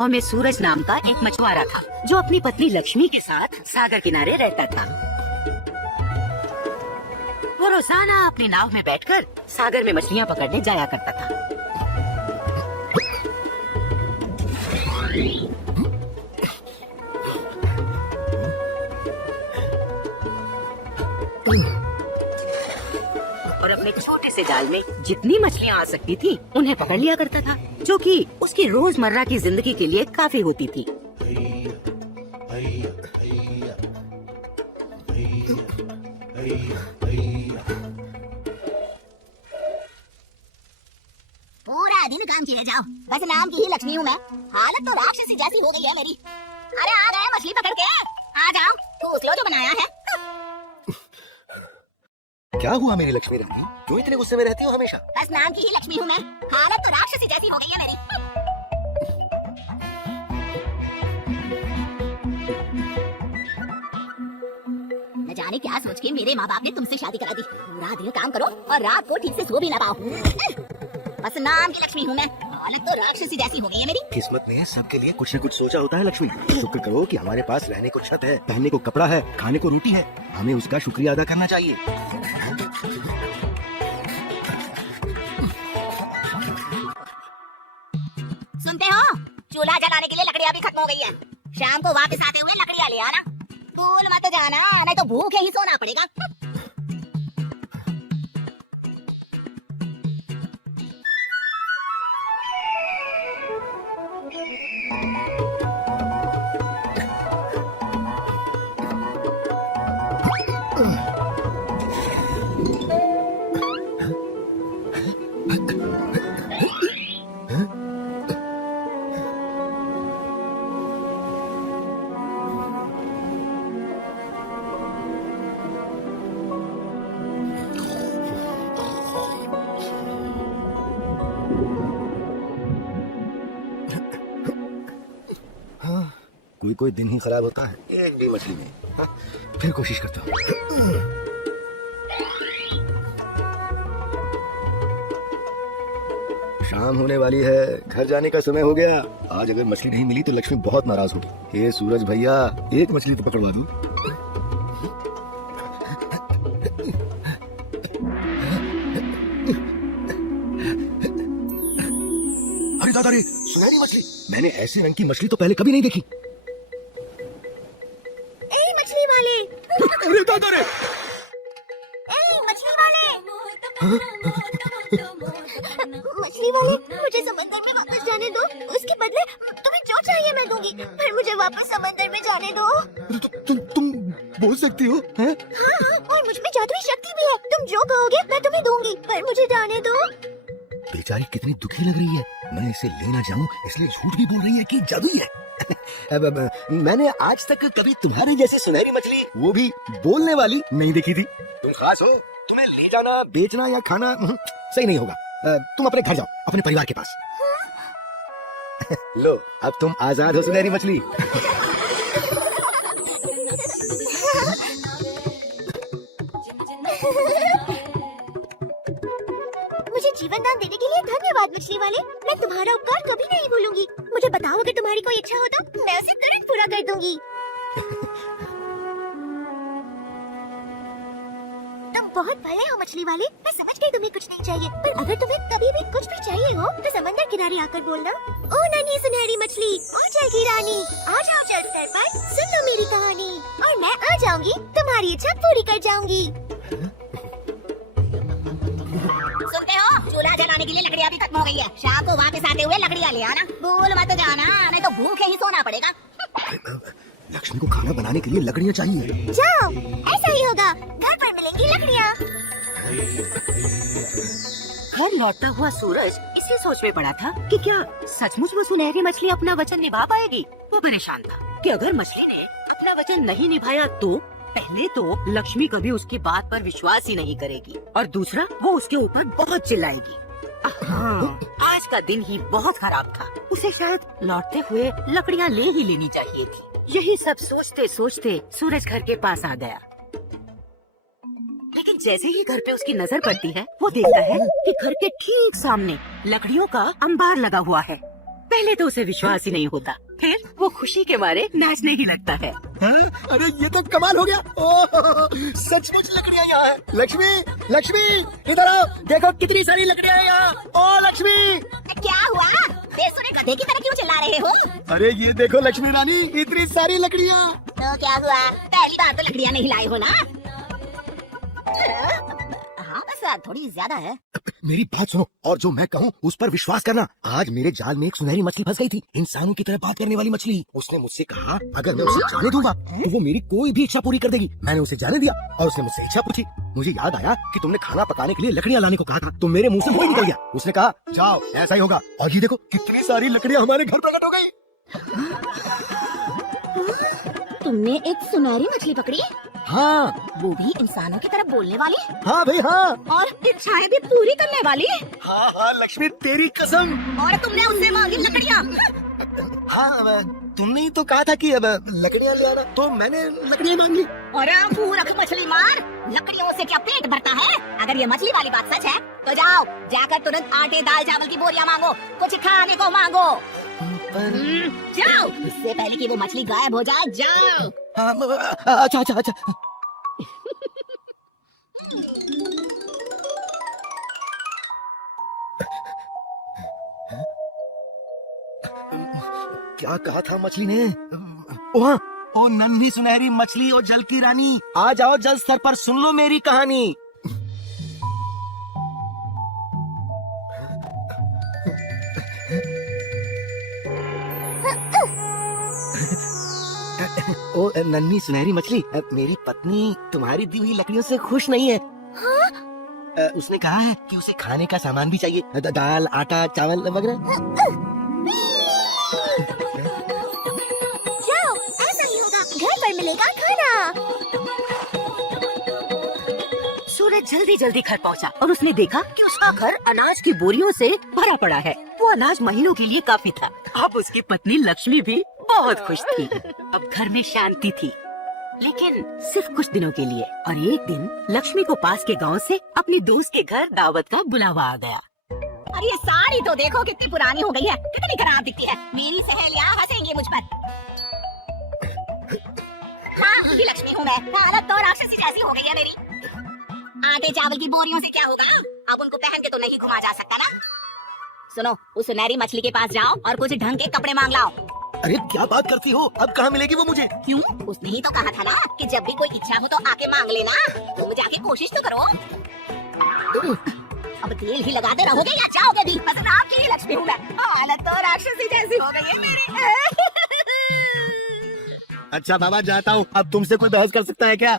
और मैं सूरज नाम का एक मछुआरा था जो अपनी पत्नी लक्ष्मी के साथ सागर किनारे रहता था। वो रोजाना अपनी नाव में बैठकर सागर में मछलियाँ पकड़ने जाया करता था। और अपने छोटे से जाल में जितनी मछलियाँ आ सकती थी उन्हें पकड़ लिया करता था, जो कि उसकी रोजमर्रा की जिंदगी के लिए काफी होती थी। पूरा दिन काम किए जाओ, बस नाम की ही लक्ष्मी हूँ मैं। हालत तो राक्षसी जैसी हो गई है मेरी। अरे आ गए मछली पकड़ के, आ जाओ। पूछ लो जो बनाया है। क्या हुआ मेरी लक्ष्मी रानी, क्यों इतने गुस्से में रहती हो हमेशा? बस नाम की ही लक्ष्मी हूँ मैं। हालत तो राक्षसी जैसी हो गई है मेरी। न जाने क्या सोच के मेरे माँ बाप ने तुमसे शादी करा दी। पूरा दिन काम करो और रात को ठीक से सो भी ना पाओ। बस नाम की लक्ष्मी हूँ मैं। हालत तो राक्षसी जैसी हो गई है मेरी। किस्मत ने सबके लिए कुछ न कुछ सोचा होता है लक्ष्मी। शुक्र करो कि हमारे पास रहने को छत है, पहनने को कपड़ा है, खाने को रोटी है। हमें उसका शुक्रिया अदा करना चाहिए। सुनते हो, चूल्हा जलाने के लिए लकड़ियाँ भी खत्म हो गई है। शाम को वापस आते हुए लकड़ियाँ ले आना। भूल मत जाना, नहीं तो भूखे ही सोना पड़ेगा। कोई दिन ही खराब होता है, एक भी मछली नहीं। हाँ, फिर कोशिश करता हूँ। शाम होने वाली है, घर जाने का समय हो गया। आज अगर मछली नहीं मिली तो लक्ष्मी बहुत नाराज होगी। हे सूरज भैया, एक मछली तो पकड़वा दो। अरे दादा रे, सुनहरी मछली। मैंने ऐसे रंग की मछली तो पहले कभी नहीं देखी। मछली वाले, अरे दादा रे, मछली वाले, मछली वाले, मुझे समंदर में वापस जाने दो। उसके बदले तुम्हें जो चाहिए मैं दूंगी, पर मुझे वापस समंदर में जाने दो। तुम बोल सकती हो हैं? हाँ, और मुझ में जादुई शक्ति भी है। तुम जो कहोगे मैं तुम्हें दूंगी, पर मुझे जाने दो। बेचारी कितनी दुखी लग रही है। मैं इसे ले ना जाऊं इसलिए झूठ भी बोल रही है कि जादुई है। मैंने आज तक कभी तुम्हारी जैसी सुनहरी मछली, वो भी बोलने वाली, नहीं देखी थी। तुम खास हो, तुम्हें ले जाना, बेचना या खाना सही नहीं होगा। तुम अपने घर जाओ, अपने परिवार के पास। लो, अब तुम आजाद हो सुनहरी मछली। मुझे जीवन दान देने के लिए धन्यवाद मछली वाले। मैं तुम्हारा उपकार कभी नहीं भूलूंगी। मुझे बताओ अगर तुम्हारी कोई इच्छा हो तो मैं उसे तुरंत पूरा कर दूंगी। तुम बहुत भले हो मछली वाले। मैं समझ गई तुम्हें कुछ नहीं चाहिए, पर अगर तुम्हें कभी भी कुछ भी चाहिए हो तो समंदर किनारे आकर बोलना। ओ नन्ही सुनहरी मछली, ओ जल की रानी, आ जाओ जल स्तर पर, सुन लो मेरी कहानी और मैं आ जाऊंगी, तुम्हारी इच्छा पूरी कर जाऊंगी। सुनते हो, चूल्हा जलाने के लिए लकड़ियाँ भी खत्म हो गई है। शाम को वापस आते हुए लकड़ियाँ ले आना। भूल मत जाना, नहीं तो भूखे ही सोना पड़ेगा। लक्ष्मी को खाना बनाने के लिए लकड़ियाँ चाहिए। जाओ, ऐसा ही होगा, घर पर मिलेंगी लकड़ियाँ। घर लौटता हुआ सूरज इसी सोच में पड़ा था कि क्या सचमुच वो सुनहरी मछली अपना वचन निभा पाएगी। वो परेशान था कि अगर मछली ने अपना वचन नहीं निभाया तो पहले तो लक्ष्मी कभी उसकी बात पर विश्वास ही नहीं करेगी, और दूसरा वो उसके ऊपर बहुत चिल्लाएगी। हाँ, आज का दिन ही बहुत खराब था। उसे शायद लौटते हुए लकड़ियाँ ले ही लेनी चाहिए थी। यही सब सोचते सोचते सूरज घर के पास आ गया। लेकिन जैसे ही घर पे उसकी नजर पड़ती है, वो देखता है कि घर के ठीक सामने लकड़ियों का अंबार लगा हुआ है। पहले तो उसे विश्वास ही नहीं होता, फिर वो खुशी के मारे नाचने ही लगता है। हाँ? अरे ये तो कमाल हो गया। ओह, सचमुच लकड़ियाँ यहाँ है। लक्ष्मी, लक्ष्मी इधर आओ, देखो कितनी सारी लकड़ियाँ हैं यहाँ। ओ लक्ष्मी। क्या हुआ? बेसुरे गधे की तरह क्यों चिल्ला रहे हो? अरे ये देखो लक्ष्मी रानी, इतनी सारी लकड़ियाँ। तो क्या हुआ? पहली बार तो लकड़ियाँ नहीं लाए हो ना? हाँ बस थोड़ी ज्यादा है। मेरी बात सुनो और जो मैं कहूँ उस पर विश्वास करना। आज मेरे जाल में एक सुनहरी मछली फंस गई थी, इंसानों की तरह बात करने वाली मछली। उसने मुझसे कहा अगर मैं उसे जाने दूंगा तो वो मेरी कोई भी इच्छा पूरी कर देगी। मैंने उसे जाने दिया और उसने मुझसे इच्छा पूछी। मुझे याद आया कि तुमने खाना पकाने के लिए लकड़ियाँ लाने को कहा था, तो मेरे मुंह से वही निकल गया। उसने कहा जाओ ऐसा ही होगा, और ये देखो कितनी सारी लकड़ियाँ हमारे घर प्रकट हो गई। तुमने एक सुनहरी मछली पकड़ी? हाँ। वो भी इंसानों की तरह बोलने वाली? हाँ भाई हाँ। और इच्छाएं भी पूरी करने वाली? हाँ हाँ लक्ष्मी तेरी कसम। और तुमने उससे मांगी लकड़ियाँ? हाँ तुमने ही तो कहा था कि अब लकड़ियाँ ले आना, तो मैंने लकड़ियाँ मांग ली। और पूरख मछली मार, लकड़ियों से क्या पेट भरता है? अगर ये मछली वाली बात सच है तो जाओ जाकर तुरंत आटे दाल चावल की बोरियां मांगो, कुछ खाने को मांगो। जाओ इससे पहले कि वो मछली गायब हो जाए, जाओ। अच्छा अच्छा अच्छा। क्या कहा था मछली ने? वहाँ ओ नन्ही सुनहरी मछली और जल की रानी, आ जाओ जल स्तर पर, सुन लो मेरी कहानी। ओ नन्ही सुनहरी मछली, मेरी पत्नी तुम्हारी दी हुई लकड़ियों से खुश नहीं है। हाँ? उसने कहा है कि उसे खाने का सामान भी चाहिए, दाल आटा चावल वगैरह। जाओ ऐसा नहीं होगा, घर पर मिलेगा खाना। सूरज जल्दी जल्दी घर पहुंचा और उसने देखा कि उसका घर अनाज की बोरियों से भरा पड़ा है। वो अनाज महीनों के लिए काफी था। अब उसकी पत्नी लक्ष्मी भी बहुत खुश थी। अब घर में शांति थी, लेकिन सिर्फ कुछ दिनों के लिए। और एक दिन लक्ष्मी को पास के गांव से अपनी दोस्त के घर दावत का बुलावा आ गया। अरे ये साड़ी तो देखो कितनी पुरानी हो गई है, कितनी खराब दिखती है। मेरी सहेलियां हंसेंगी मुझ पर। हाँ ये लक्ष्मी हूँ मैं, हालत तो राक्षसी जैसी हो गई है मेरी। आटे चावल की बोरियों से क्या होगा? अब उनको पहन के तो नहीं घुमा जा सकता ना। सुनो उस सुनहरी मछली के पास जाओ और कुछ ढंग के कपड़े मांग लाओ। अरे क्या बात करती हो, अब कहाँ मिलेगी वो मुझे? क्यों? उसने ही तो कहा था ना कि जब भी कोई इच्छा हो तो आके मांग लेना। तुम जाके कोशिश तो करो। अब तेल ही लगाते रहोगे या जाओगे भी? बस नाम की ही लक्ष्मी हूँ मैं। हालत तो राक्षसी जैसी हो गई है मेरी। अच्छा बाबा जाता हूँ, अब तुमसे कोई बहस कर सकता है क्या?